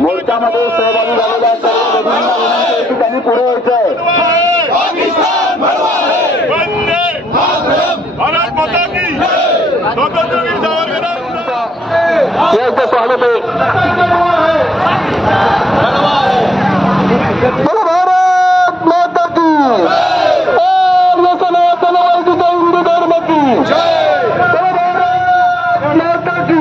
मोर्चामध्ये सहभागी झालेल्या सर्व भगिनींना त्यांनी पुढे यायचंय. स्वागत आहे. भारत माता की सनातन वैदिक हिंदू धर्म की भारत माता की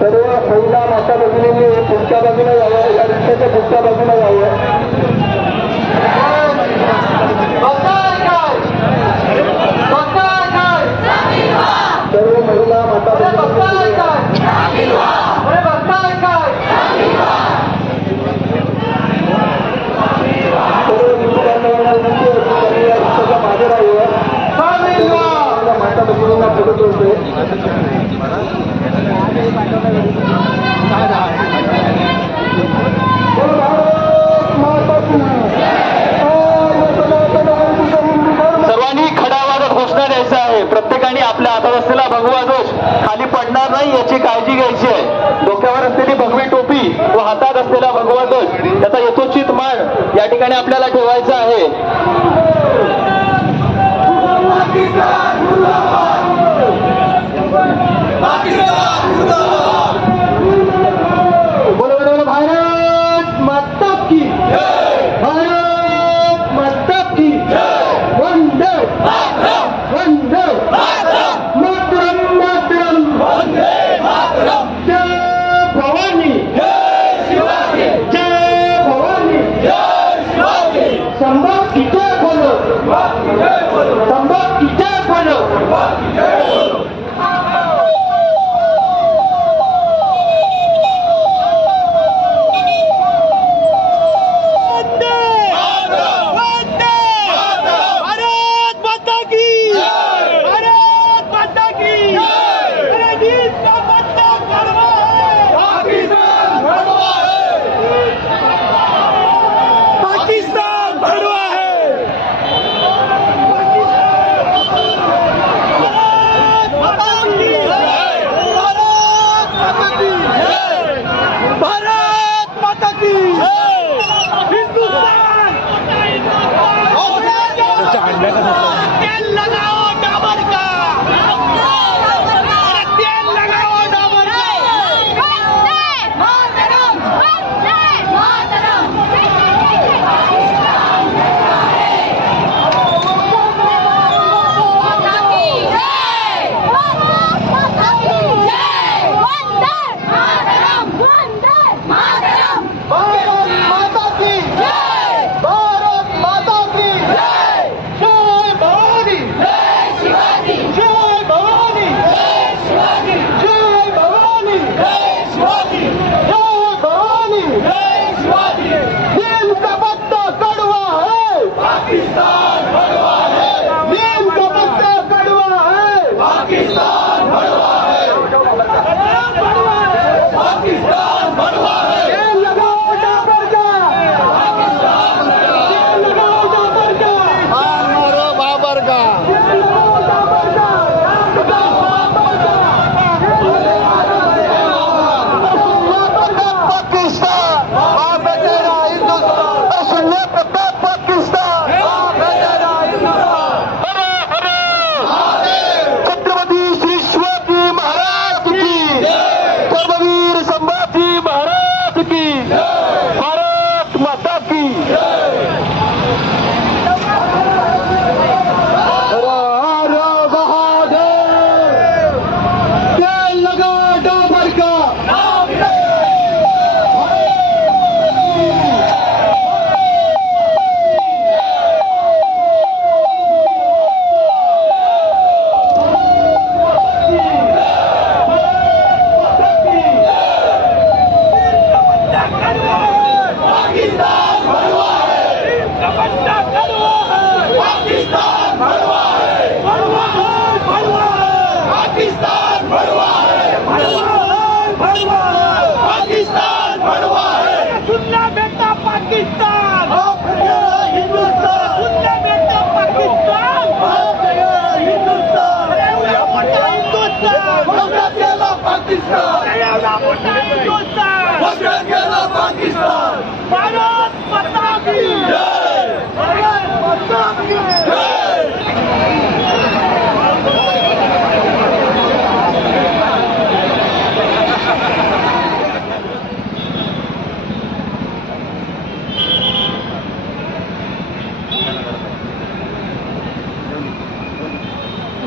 सर्व महिला माता भगिनींनी पुढच्या बाजूला यावं, या रस्त्याच्या पुढच्या बाजूला यावं. सर्व महिला माता मागे राहावं. माता भगिनींना पुढे ठेवतोय. सर्वांनी खडा आवाजात घोषणा द्यायचा आहे. प्रत्येकाने आपल्या हातात असलेला भगवा ध्वज खाली पडणार नाही याची काळजी घ्यायची आहे. डोक्यावर असलेली भगवी टोपी व हातात असलेला भगवा ध्वज त्याचा यथोचित मान या ठिकाणी आपल्याला ठेवायचा आहे. भारत माता की भारत माता की वंदे वंदे मातरम मातरम जय भवानी जय भवानी संभव की जय बोलो संभव की जय बोलो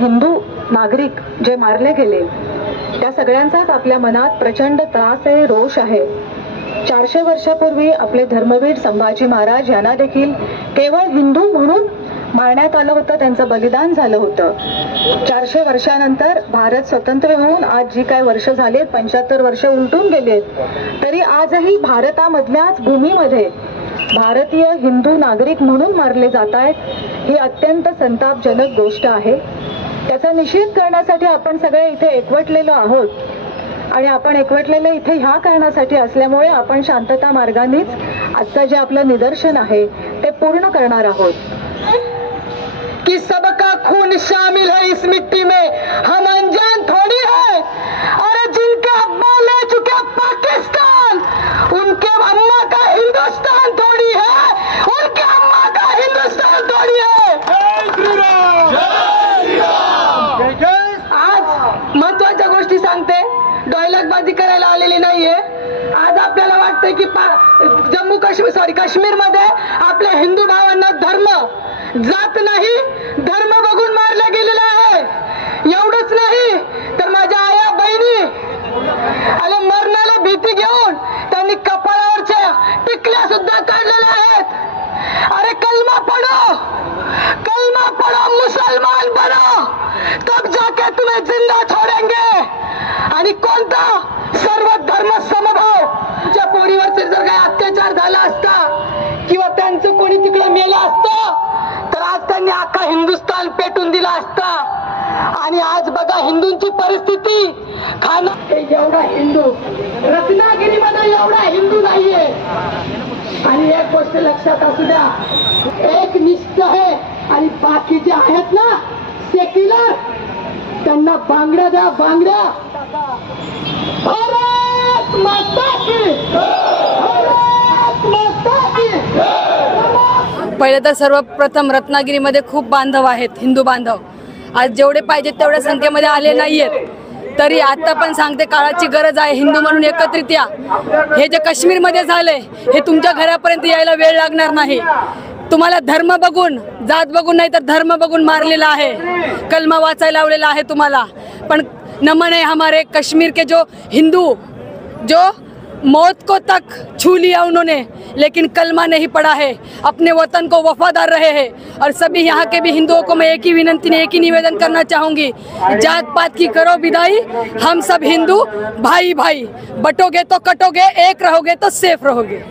हिंदू नागरिक जे मारले गेले त्या सगळ्यांचाच आपल्या मनात प्रचंड त्रास आहे, रोष आहे. 400 वर्षापूर्वी आपले धर्मवीर संभाजी महाराज यांना देखील केवळ हिंदू म्हणून मारण्यात आलं होतं, त्यांचं बलिदान झालं होतं. 400 वर्षानंतर भारत स्वतंत्र होऊन आज जी काय वर्ष झालेत, 75 वर्ष उलटून गेलेत, तरी आजही भारतामधल्याच भूमीमध्ये भारतीय हिंदू नागरिक म्हणून मारले जात आहेत. ही अत्यंत संतापजनक गोष्ट आहे. त्याचा निषेध करण्यासाठी आपण सगळे इथे एकवटलेलो आहोत आणि आपण एकवटलेले इथे ह्या कारणासाठी असल्यामुळे आपण शांतता मार्गानेच आजचं जे आपलं निदर्शन आहे ते पूर्ण करणार आहोत. कि सबका खून शामिल है इस मिट्टी में, हम अनजान थोड़ी है. अरे जिनके अब्बा ले चुके पाकिस्तान, उनके अम्मा का हिंदुस्तान थोड़ी है, उनके अम्मा का हिंदुस्तान थोड़ी है. आज महत्वाच्या गोष्टी सांगते, डायलॉगबाजी करायला आलेली नाहीये. आज आपल्याला वाटतंय की काश्मीर मध्ये आपल्या हिंदू भावांना धर्म जात नाही, धर्म बघून मारलं गेलेलं आहे. एवढंच नाही तर माझ्या आया बहिणी आणि मरणाला भीती घेऊन त्यांनी कपाळावरच्या टिकल्या सुद्धा काढलेल्या आहेत. अरे कलमा पढ़ो, मुसलमान बनो, तब जाके तुम्हें जिंदा छोड़ेंगे. आणि कोणता सर्व धर्म समभाव, तुमच्या पोरीवर जर काही अत्याचार झाला असता किंवा त्यांचं कोणी तिकडे मेलं असतं तर आज त्यांनी अख्खा हिंदुस्थान पेटून दिला असता. आणि आज बघा हिंदूंची परिस्थिती, खाना एवढा हिंदू, रत्नागिरीमध्ये एवढा हिंदू नाहीये. आणि एक गोष्ट लक्षात असू द्या, एक निष्ठ आहे आणि बाकीचे आहेत ना सेक्युलर, त्यांना बांगड्या द्या, बांगड्या. भारत माता की, भारत माता की. पहिले तर सर्वप्रथम रत्नागिरीमध्ये खूप बांधव आहेत, हिंदू बांधव. आज जेवढे पाहिजेत तेवढ्या संख्येमध्ये आले नाहीयेत, तरी आता पण सांगते काळाची गरज आहे. हिंदू म्हणून एकत्रित या. हे जे काश्मीरमध्ये झाले हे तुमच्या घरापर्यंत यायला वेळ लागणार नाही. तुम्हाला धर्म बघून, जात बघून नाही तर धर्म बघून मारलेला आहे, कलमा वाचायला लावलेला आहे तुम्हाला. पण नमन है हमारे कश्मीर के जो हिंदू, जो मौत को तक छू लिया उन्होंने, लेकिन कलमा नहीं पढ़ा है, अपने वतन को वफादार रहे हैं. और सभी यहाँ के भी हिंदुओं को मैं एक ही विनंती, एक ही निवेदन करना चाहूँगी, जात पात की करो विदाई, हम सब हिंदू भाई भाई. बटोगे तो कटोगे, एक रहोगे तो सेफ रहोगे.